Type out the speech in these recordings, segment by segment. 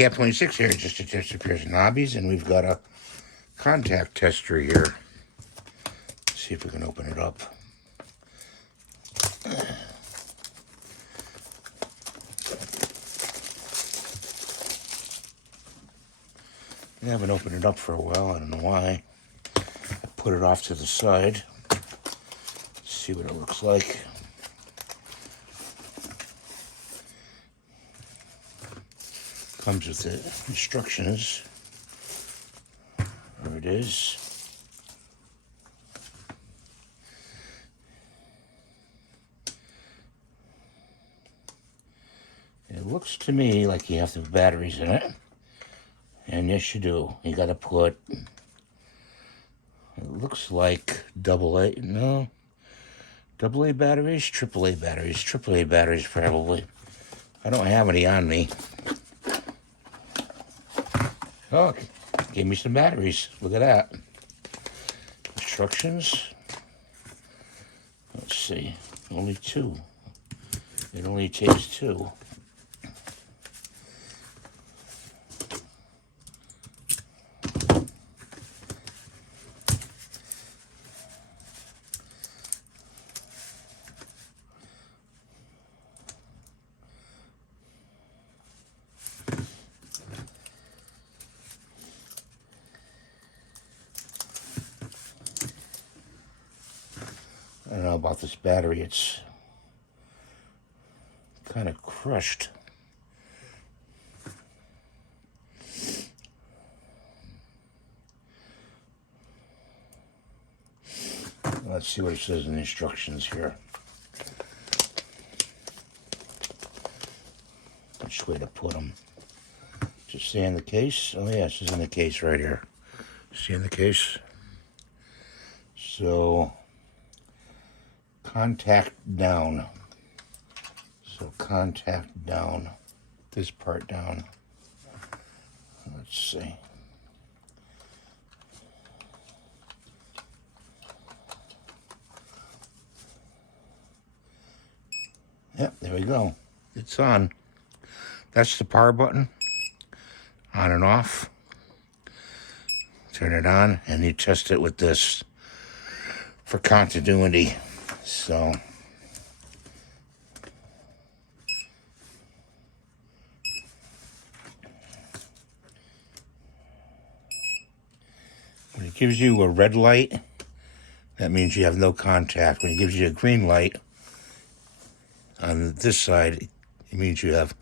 Cat 26 here, just to test repairs and hobbies, and we've got a contact tester here. Let's see if we can open it up. I haven't opened it up for a while. I don't know why. I put it off to the side. Let's see what it looks like. Comes with the instructions. There it is. It looks to me like you have to have batteries in it. And yes, you do. You got to put, it looks like AA batteries, AAA batteries probably. I don't have any on me. Oh, gave me some batteries. Look at that. Instructions. Let's see. Only two. It only takes two. I don't know about this battery. It's kind of crushed. Let's see what it says in the instructions here. Which way to put them? Just stay in the case. Oh yes, it's in the case right here. See in the case. So contact down. So contact down. This part down. Let's see. Yep, there we go. It's on. That's the power button. On and off. Turn it on, and you test it with this for continuity. So when it gives you a red light, that means you have no contact. When it gives you a green light on this side, it means you have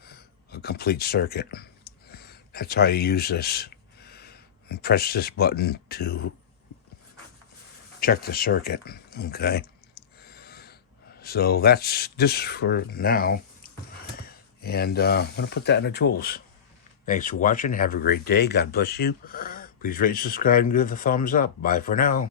a complete circuit. That's how you use this. And press this button to check the circuit, okay? So that's this for now. And I'm going to put that in the tools. Thanks for watching. Have a great day. God bless you. Please rate, subscribe, and give it a thumbs up. Bye for now.